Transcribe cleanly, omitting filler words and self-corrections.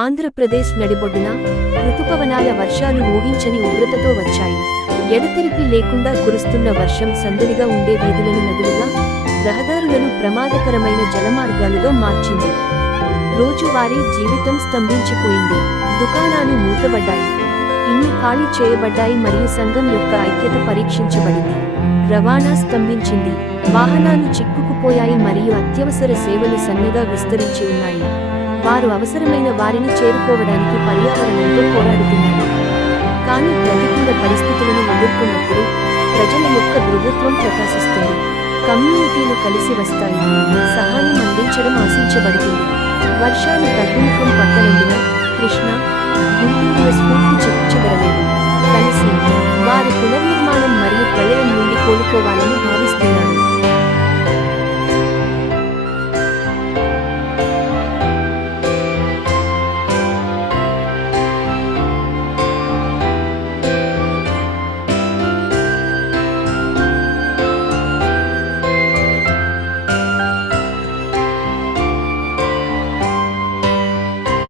ఆంధ్రప్రదేశ్ నడిబొడ్డున రుతుపవనాల వర్షాలు ఊహించని ఉగ్రతతో వచ్చాయి. ఎడతెరిపి లేకుండా కురుస్తున్న వర్షం సందడిగా ఉండే వీధులను నదులుగా, రహదారులను ప్రమాదకరమైన జలమార్గాలుగా మార్చింది. రోజువారీ జీవితం స్తంభించిపోయింది. దుకాణాలు మూతబడ్డాయి, ఇల్లు ఖాళీ చేయబడ్డాయి మరియు సంఘం యొక్క ఐక్యత పరీక్షించబడింది. రవాణా స్తంభించింది, వాహనాలు చిక్కుకుపోయాయి మరియు అత్యవసర సేవలు సన్నగా విస్తరించి ఉన్నాయి. వారు అవసరమైన వారిని చేరుకోవడానికి పర్యావరణంతో పోరాడుతున్నారు. కానీ ప్రతికూల పరిస్థితులను ఎదుర్కొన్నప్పుడు ప్రజల యొక్క ధృవత్వం ప్రకాశిస్తుంది. కమ్యూనిటీలు కలిసి వస్తాయి, సహాయం అందించడం ఆశించబడుతుంది. వర్షాలు తగ్గుముఖం పట్టనందున కృష్ణా, గుంటూరుల స్ఫూర్తి చెప్పుచెదరలేదు. కలిసి వారి పునర్నిర్మాణం మరియు ప్రళయం నుండి కోలుకోవాలని